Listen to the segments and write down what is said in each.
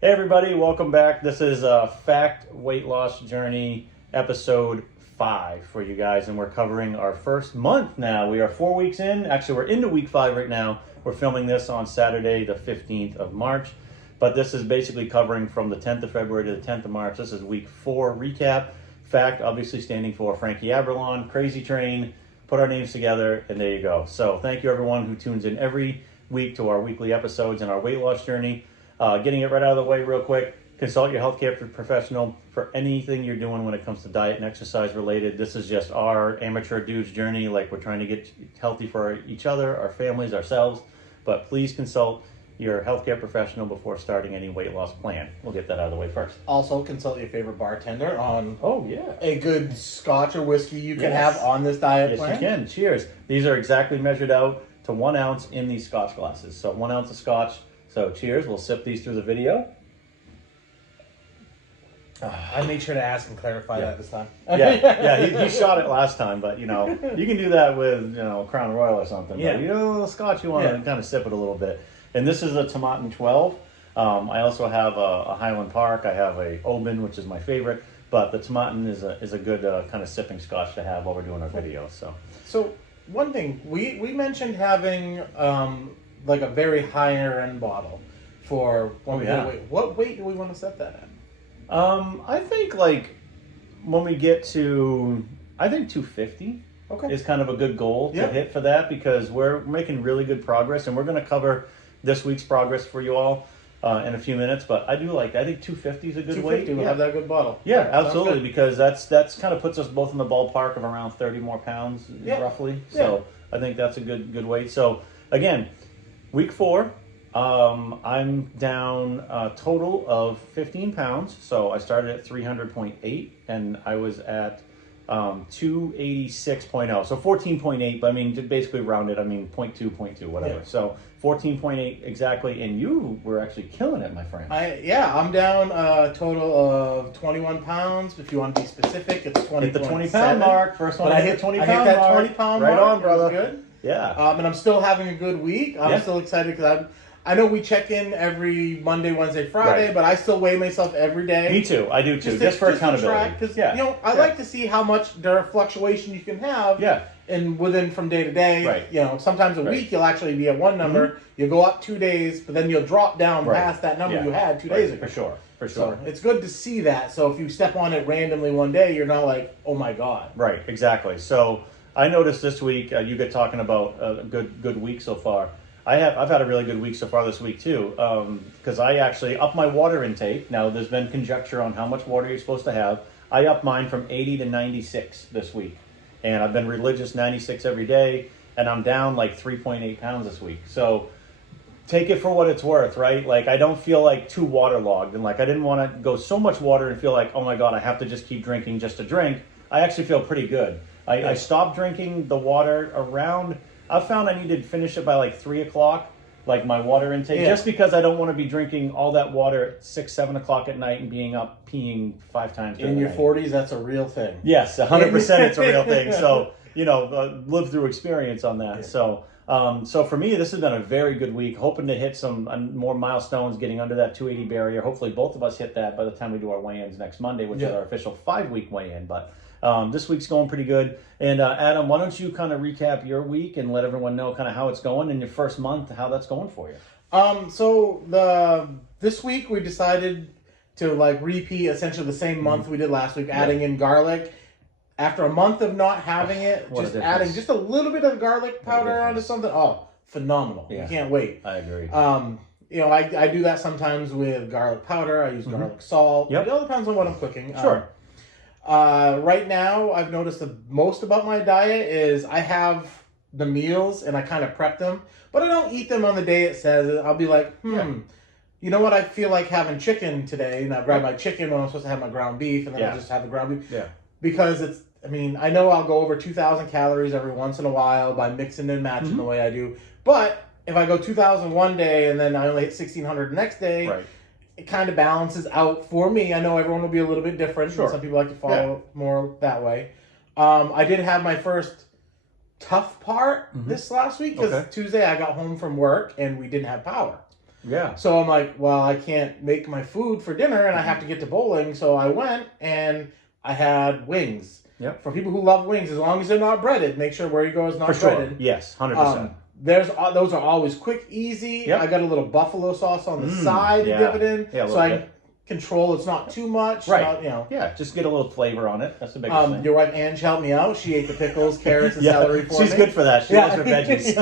Hey everybody, welcome back. This is Fact Weight Loss Journey episode 5 for you guys, and we're covering our first month now. We are 4 weeks in. Actually, we're into week 5 right now. We're filming this on Saturday, the 15th of March, but this is basically covering from the 10th of February to the 10th of March. This is week 4 recap. Fact, obviously standing for Frankie Aberlon, Crazy Train, put our names together, and there you go. So thank you everyone who tunes in every week to our weekly episodes and our weight loss journey. Getting it right out of the way real quick, consult your healthcare professional for anything you're doing when it comes to diet and exercise related. This is just our amateur dude's journey. Like, we're trying to get healthy for each other, our families, ourselves. But please consult your healthcare professional before starting any weight loss plan. We'll get that out of the way first. Also, consult your favorite bartender on yeah, a good scotch or whiskey you can have on this diet plan. Yes, you can. Cheers. These are exactly measured out to 1 ounce in these scotch glasses. So 1 ounce of scotch. So cheers, we'll sip these through the video. I made sure to ask and clarify that this time. He shot it last time, but you can do that with Crown Royal or something. Yeah. But scotch, you want to kind of sip it a little bit. And this is a Tomatin 12. I also have a Highland Park. I have a Oban, which is my favorite. But the Tomatin is a good kind of sipping scotch to have while we're doing our video. So one thing, we mentioned having like a very higher end bottle for when we get weight. What weight do we want to set that at? I think like when we get to, I think 250 is kind of a good goal to hit for that, because we're making really good progress, and we're going to cover this week's progress for you all in a few minutes. But I think 250 is a good weight. We'll have that good bottle. Yeah, absolutely, because that's kind of puts us both in the ballpark of around 30 more pounds roughly. So I think that's a good weight. So again, week 4, I'm down a total of 15 pounds. So I started at 300.8 and I was at 286.0. So 14.8, but I mean, to basically round it, I mean 0.2, whatever. Yeah. So 14.8 exactly, and you were actually killing it, my friend. I'm down a total of 21 pounds. If you want to be specific, it's 20. Hit the 20-pound mark. First one, I hit 20 pound mark. I hit that 20 pound mark. Right on, brother. Good. Yeah. And I'm still having a good week. I'm still excited because I know we check in every Monday, Wednesday, Friday, but I still weigh myself every day. Me too. I do too. Just for accountability. Because I like to see how much fluctuation you can have. Yeah. And within from day to day. Right. Sometimes a week you'll actually be at one number. You'll go up 2 days, but then you'll drop down past that number you had 2 days ago. For sure. So it's good to see that. So if you step on it randomly one day, you're not like, oh my God. Right. Exactly. So I noticed this week, you get talking about a good week so far. I've had a really good week so far this week too, because I actually upped my water intake. Now there's been conjecture on how much water you're supposed to have. I upped mine from 80 to 96 this week, and I've been religious 96 every day, and I'm down like 3.8 pounds this week. So take it for what it's worth, right? Like, I don't feel like too waterlogged, and like I didn't want to go so much water and feel like, oh my God, I have to just keep drinking just to drink. I actually feel pretty good. I stopped drinking the water around. I found I needed to finish it by like 3 o'clock, like my water intake, just because I don't want to be drinking all that water at 6, 7 o'clock at night and being up peeing 5 times. In your 40s, that's a real thing. Yes, 100% it's a real thing. So, live through experience on that. Yeah. So for me, this has been a very good week, hoping to hit some more milestones, getting under that 280 barrier. Hopefully both of us hit that by the time we do our weigh-ins next Monday, which is our official 5-week weigh-in. But this week's going pretty good. And Adam, why don't you kind of recap your week and let everyone know kind of how it's going in your first month, how that's going for you? So this week we decided to repeat essentially the same month we did last week, adding in garlic. After a month of not having it, just adding just a little bit of garlic powder onto something. Oh, phenomenal. Yeah. You can't wait. I agree. I do that sometimes with garlic powder. I use garlic salt. Yep. It all depends on what I'm cooking. Sure. Right now, I've noticed the most about my diet is I have the meals and I kind of prep them, but I don't eat them on the day it says it. I'll be like, you know what? I feel like having chicken today, and I grab my chicken when I'm supposed to have my ground beef, and then I just have the ground beef. Yeah. Because I know I'll go over 2,000 calories every once in a while by mixing and matching the way I do, but if I go 2,000 one day and then I only hit 1,600 the next day, it kind of balances out for me. I know everyone will be a little bit different. Sure. Some people like to follow more that way. I did have my first tough part this last week because Tuesday I got home from work and we didn't have power. Yeah. So I'm like, well, I can't make my food for dinner and I have to get to bowling. So I went and I had wings. Yep. For people who love wings, as long as they're not breaded, make sure where you go is not For sure. breaded. Yes, 100%. Those are always quick, easy. Yep. I got a little buffalo sauce on the side to dip it in, Yeah, so I can control it's not too much. Right. Not, you know. Yeah, just get a little flavor on it. That's the biggest thing. Your wife Ange helped me out. She ate the pickles, carrots, and celery for me. She's good for that. She loves her veggies.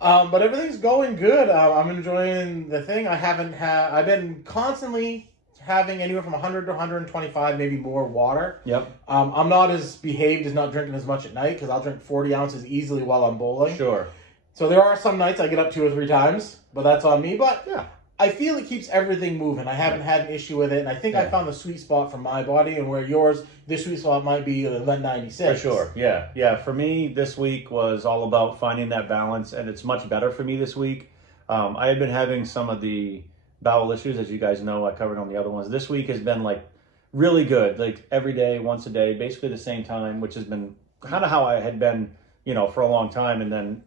But everything's going good. I'm enjoying the thing. I've been constantly having anywhere from 100 to 125, maybe more water. Yep. I'm not as behaved as not drinking as much at night because I'll drink 40 ounces easily while I'm bowling. Sure. So there are some nights I get up 2 or 3 times, but that's on me. But yeah, I feel it keeps everything moving. I haven't had an issue with it, and I think I found the sweet spot for my body, and where yours, the sweet spot might be the 96. For sure. Yeah. For me, this week was all about finding that balance, and it's much better for me this week. I had been having some of the bowel issues, as you guys know. I covered on the other ones. This week has been like really good, like every day, once a day, basically the same time, which has been kind of how I had been, for a long time. And then,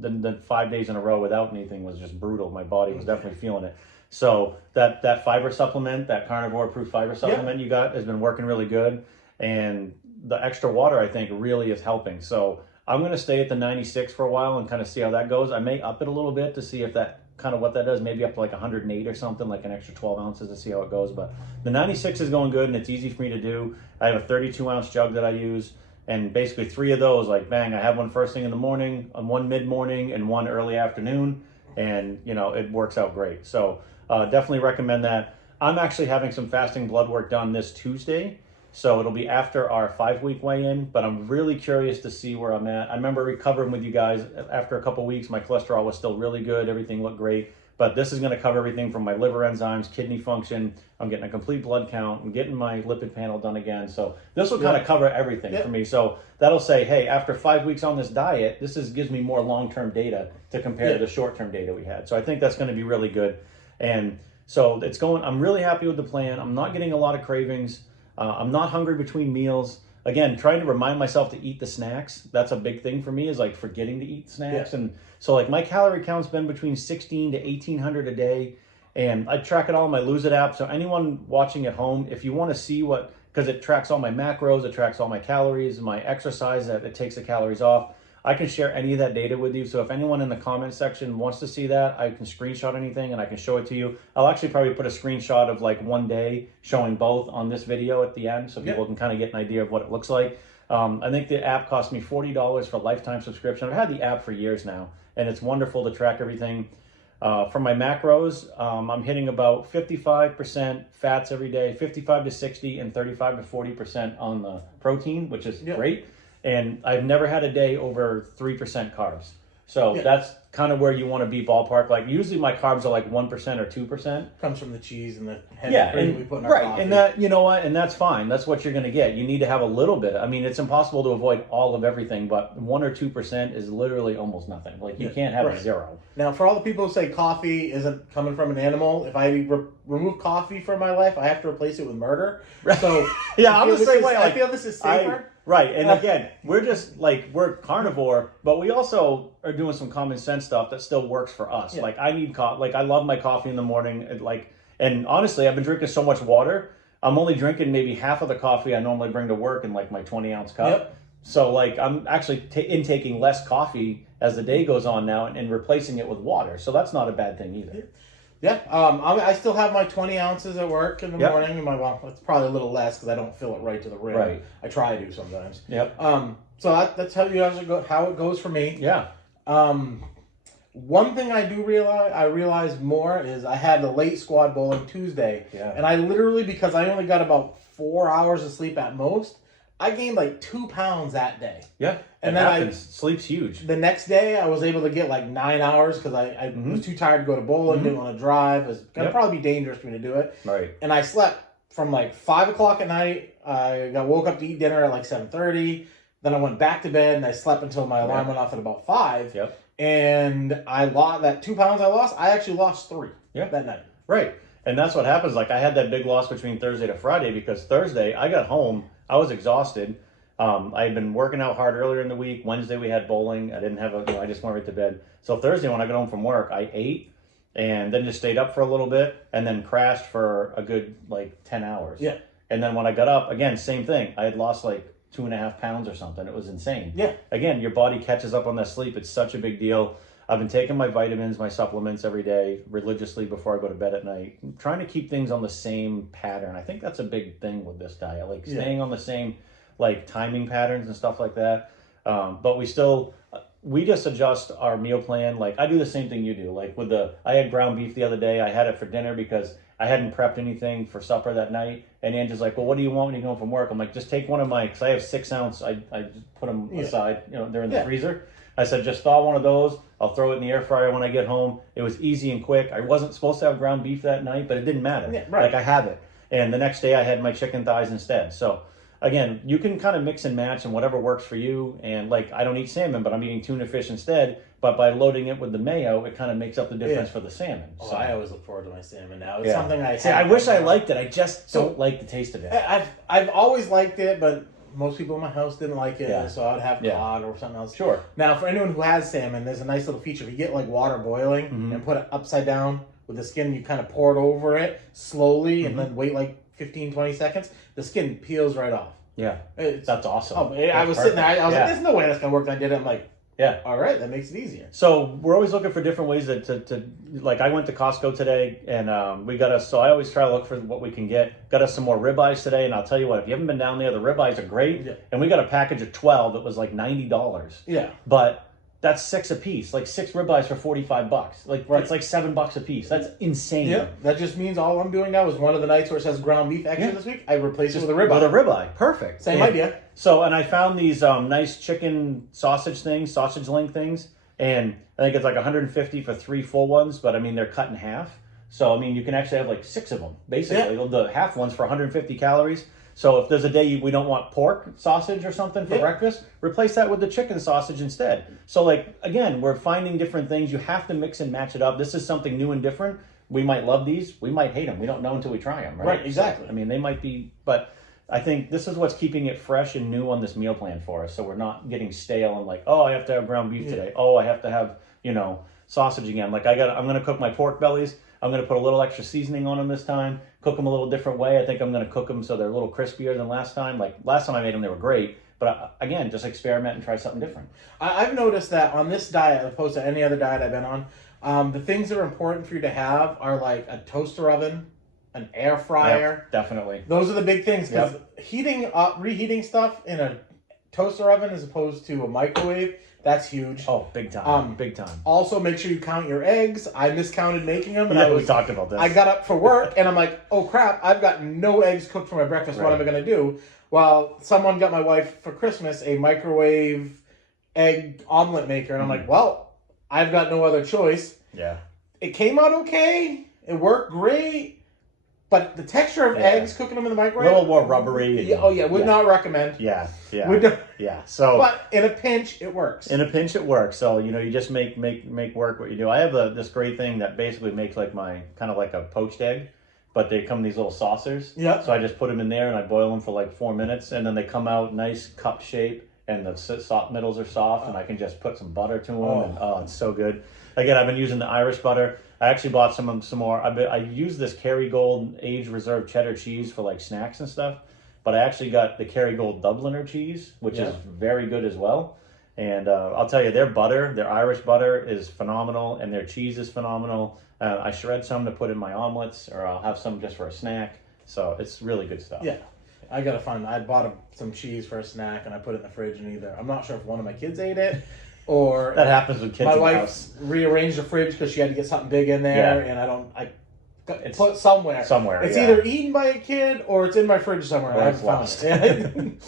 the 5 days in a row without anything was just brutal. My body was definitely feeling it. So that fiber supplement, that carnivore proof fiber supplement you got has been working really good. And the extra water, I think, really is helping. So I'm going to stay at the 96 for a while and kind of see how that goes. I may up it a little bit to see if that kind of what that does, maybe up to like 108 or something, like an extra 12 ounces to see how it goes. But the 96 is going good and it's easy for me to do. I have a 32-ounce jug that I use, and basically 3 of those, like bang, I have one first thing in the morning, one mid-morning, and one early afternoon, and it works out great. So definitely recommend that. I'm actually having some fasting blood work done this Tuesday, so it'll be after our 5-week weigh-in, but I'm really curious to see where I'm at. I remember recovering with you guys after a couple weeks. My cholesterol was still really good. Everything looked great. But this is going to cover everything from my liver enzymes, kidney function. I'm getting a complete blood count. I'm getting my lipid panel done again. So this will kind of cover everything for me. So that'll say, hey, after 5 weeks on this diet, gives me more long-term data to compare to the short-term data we had. So I think that's going to be really good. And so I'm really happy with the plan. I'm not getting a lot of cravings. I'm not hungry between meals. Again, trying to remind myself to eat the snacks. That's a big thing for me, is like forgetting to eat snacks. And so like my calorie count's been between 16 to 1800 a day. And I track it all in my Lose It app. So anyone watching at home, if you want to see because it tracks all my macros, it tracks all my calories, my exercise, it takes the calories off. I can share any of that data with you. So if anyone in the comment section wants to see that, I can screenshot anything and I can show it to you. I'll actually probably put a screenshot of like one day showing both on this video at the end, so people can kind of get an idea of what it looks like. I think the app cost me $40 for a lifetime subscription. I've had the app for years now, and it's wonderful to track everything. For my macros, I'm hitting about 55% fats every day, 55 to 60, and 35 to 40% on the protein, which is great. And I've never had a day over 3% carbs. So that's kind of where you want to be ballpark. Like usually my carbs are like 1% or 2%. Comes from the cheese and the heavy cream we put in our coffee. And that, and that's fine. That's what you're going to get. You need to have a little bit. I mean, it's impossible to avoid all of everything, but 1 or 2% is literally almost nothing. Like you can't have a zero. Now, for all the people who say coffee isn't coming from an animal, if I remove coffee from my life, I have to replace it with murder. So I'm the same way. I feel this is safer. Right, and again, we're carnivore, but we also are doing some common sense stuff that still works for us. Like I need I love my coffee in the morning. And honestly, I've been drinking so much water. I'm only drinking maybe half of the coffee I normally bring to work in like my 20-ounce cup. So like I'm actually intaking less coffee as the day goes on now, and replacing it with water. So that's not a bad thing either. Yeah, I still have my 20 ounces at work in the morning. And it's probably a little less because I don't fill it right to the rim. Right. I try to sometimes. Yep. So that's how how it goes for me. Yeah. One thing I realized more is I had the late squad bowling Tuesday. Yeah. And I literally, because I only got about 4 hours of sleep at most, I gained like 2 pounds that day. Yeah. And then sleep's huge. The next day, I was able to get like 9 hours because I was too tired to go to bowling, didn't want to drive. It was going to probably be dangerous for me to do it. Right. And I slept from like 5 o'clock at night. I woke up to eat dinner at like 7:30. Then I went back to bed and I slept until my alarm went off at about 5. Yep. And I lost that 2 pounds I lost. I actually lost 3 that night. Right. And that's what happens. Like I had that big loss between Thursday to Friday because Thursday I got home, I was exhausted. I had been working out hard earlier in the week. Wednesday we had bowling. I didn't have I just went right to bed. So Thursday when I got home from work, I ate. and then just stayed up for a little bit, and then crashed for a good like 10 hours. Yeah. And then when I got up, again, same thing. I had lost like 2.5 pounds or something. It was insane. Yeah. Again, your body catches up on that sleep. It's such a big deal. I've been taking my vitamins, my supplements every day religiously before I go to bed at night. I'm trying to keep things on the same pattern. I think that's a big thing with this diet, like staying on the same like timing patterns and stuff like that. But we just adjust our meal plan. Like I do the same thing you do. Like I had ground beef the other day. I had it for dinner because I hadn't prepped anything for supper that night. And Angie's like, well, what do you want when you go home from work? I'm like, just take one of my, because I have 6 ounce. I just put them aside. You know, they're in the freezer. I said, just thaw one of those. I'll throw it in the air fryer when I get home. It was easy and quick. I wasn't supposed to have ground beef that night, but it didn't matter. Yeah, right. Like I have it. And the next day I had my chicken thighs instead. So again, you can kind of mix and match and whatever works for you. And like, I don't eat salmon, but I'm eating tuna fish instead. But by loading it with the mayo, it kind of makes up the difference for the salmon. Oh, so I always look forward to my salmon now. It's something I see. I wish I liked it. I just don't like the taste of it. I've always liked it, but most people in my house didn't like it, so I'd have cod or something else. Sure. Now, for anyone who has salmon, there's a nice little feature. If you get like water boiling and put it upside down with the skin, you kind of pour it over it slowly and then wait like 15, 20 seconds, the skin peels right off. Yeah. That's awesome. Oh, I was sitting there, I was like, there's no way that's going to work. And I did it. I'm like, all right, that makes it easier. So we're always looking for different ways to like I went to Costco today and we got us, so I always try to look for what we can get. Got us some more ribeyes today, and I'll tell you what, if you haven't been down there, the ribeyes are great. Yeah. And we got a package of 12 that was like $90. Yeah. But that's 6 a piece, like 6 ribeyes for $45. Like it's like $7 a piece. That's insane. Yeah, that just means all I'm doing now is one of the nights where it says ground beef extra this week, I replace it with a ribeye. With a ribeye, perfect. Same idea. So, and I found these nice chicken sausage link things, and I think it's like 150 for 3 full ones, but I mean they're cut in half. So I mean you can actually have like 6 of them basically. The half ones for 150 calories. So if there's a day we don't want pork sausage or something for breakfast, replace that with the chicken sausage instead. So like, again, we're finding different things. You have to mix and match it up. This is something new and different. We might love these. We might hate them. We don't know until we try them, right? Right, exactly. So, I mean, they might be, but I think this is what's keeping it fresh and new on this meal plan for us. So we're not getting stale and like, oh, I have to have ground beef today. Oh, I have to have, sausage again. Like I'm going to cook my pork bellies. I'm going to put a little extra seasoning on them this time, cook them a little different way. I think I'm going to cook them so they're a little crispier than last time. Like last time I made them, they were great. But again, just experiment and try something different. I've noticed that on this diet, as opposed to any other diet I've been on, the things that are important for you to have are like a toaster oven, an air fryer. Yep, definitely. Those are the big things, because reheating stuff in a toaster oven as opposed to a microwave, that's huge. Oh, big time. Big time. Also, make sure you count your eggs. I miscounted making them. And we talked about this. I got up for work and I'm like, oh crap, I've got no eggs cooked for my breakfast. Right. What am I going to do? Well, someone got my wife for Christmas a microwave egg omelet maker. And I'm like, well, I've got no other choice. Yeah. It came out okay. It worked great. But the texture of eggs, cooking them in the microwave, a little more rubbery. Would not recommend. Yeah. So, but in a pinch, it works. So you just make work what you do. I have this great thing that basically makes like my kind of like a poached egg, but they come in these little saucers. Yeah. So I just put them in there and I boil them for like 4 minutes, and then they come out nice cup shape, and the middles are soft, and I can just put some butter to them. And it's so good. Again, I've been using the Irish butter. I actually bought some more. I use this Kerrygold aged reserve cheddar cheese for like snacks and stuff, but I actually got the Kerrygold Dubliner cheese, which is very good as well. And I'll tell you, their Irish butter is phenomenal, and their cheese is phenomenal. I shred some to put in my omelets, or I'll have some just for a snack. So it's really good stuff. Yeah. I bought some cheese for a snack, and I put it in the fridge, and I'm not sure if one of my kids ate it, or that happens with kids. My wife rearranged the fridge because she had to get something big in there, and it's put somewhere. It's either eaten by a kid or it's in my fridge somewhere. I haven't found it.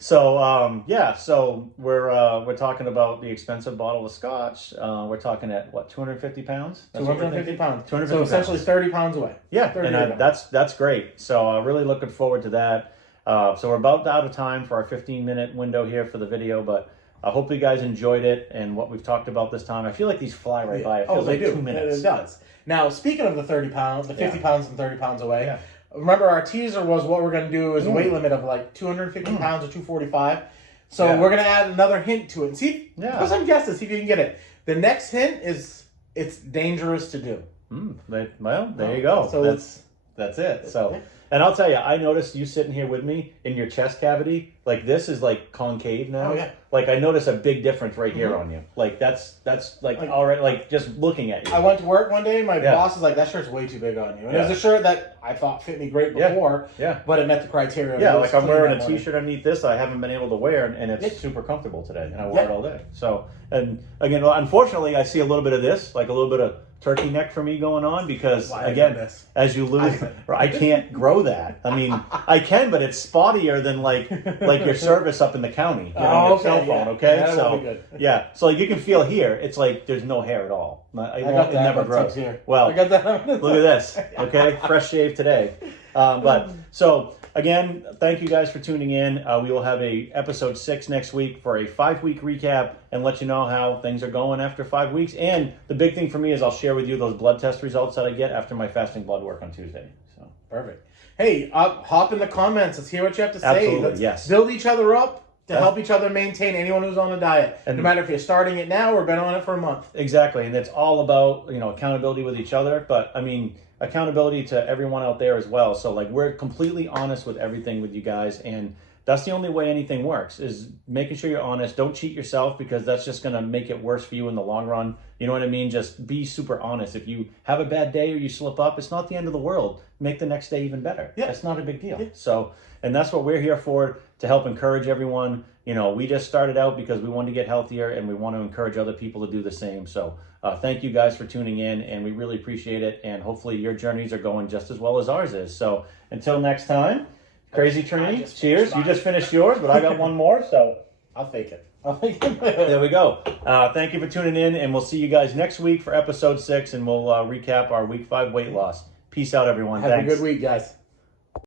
So we're talking about the expensive bottle of scotch. We're talking at what, 250 pounds? 250 pounds. 250 so essentially 30 pounds away. Yeah, and that's great. So really looking forward to that. So we're about out of time for our 15-minute window here for the video, but I hope you guys enjoyed it and what we've talked about this time. I feel like these fly right by. It feels like 2 minutes. It does. Now, speaking of the 30 pounds, the 50 pounds and 30 pounds away, remember our teaser was what we're going to do is a weight limit of like 250 pounds or 245. So we're going to add another hint to it. And see, put some guesses, see if you can get it. The next hint is it's dangerous to do. Well, there you go. So That's it. So, and I'll tell you, I noticed you sitting here with me in your chest cavity. Like this is like concave now. Oh, yeah. Like I notice a big difference right here on you. Like that's like all right. Like just looking at you. I went to work one day. My boss was like, "That shirt's way too big on you." And it was a shirt that I thought fit me great before. Yeah. But it met the criteria. Yeah, like I'm wearing a t-shirt underneath this I haven't been able to wear, and it's super comfortable today, and I wore it all day. So, and again, unfortunately, I see a little bit of this, like a little bit of turkey neck for me going on, because again, as you lose, I can't grow that. I mean, I can, but it's spottier than like your service up in the county on your cell phone. Okay, yeah, so so like you can feel here, it's like there's no hair at all. It never grows. Here. Well, I got that. Look at this. Okay, fresh shave today. But so again, thank you guys for tuning in. We will have a episode 6 next week for a 5-week recap and let you know how things are going after 5 weeks. And the big thing for me is I'll share with you those blood test results that I get after my fasting blood work on Tuesday. So perfect. Hey, hop in the comments. Let's hear what you have to say. Absolutely, yes. Build each other up to help each other maintain, anyone who's on a diet. And no matter if you're starting it now or been on it for a month. Exactly, and it's all about accountability with each other. But I mean, accountability to everyone out there as well. So like we're completely honest with everything with you guys, and that's the only way anything works, is making sure you're honest. Don't cheat yourself, because that's just going to make it worse for you in the long run. You know what I mean? Just be super honest. If you have a bad day or you slip up, it's not the end of the world. Make the next day even better. Yeah. It's not a big deal. Yeah. So, and that's what we're here for, to help encourage everyone. We just started out because we wanted to get healthier, and we want to encourage other people to do the same. So thank you guys for tuning in, and we really appreciate it. And hopefully your journeys are going just as well as ours is. So until next time, Crazy Trini, cheers. You just finished yours, but I got one more, so I'll take it. There there we go. Thank you for tuning in, and we'll see you guys next week for episode 6, and we'll recap our week 5 weight loss. Peace out, everyone. Have Thanks. a good week, guys.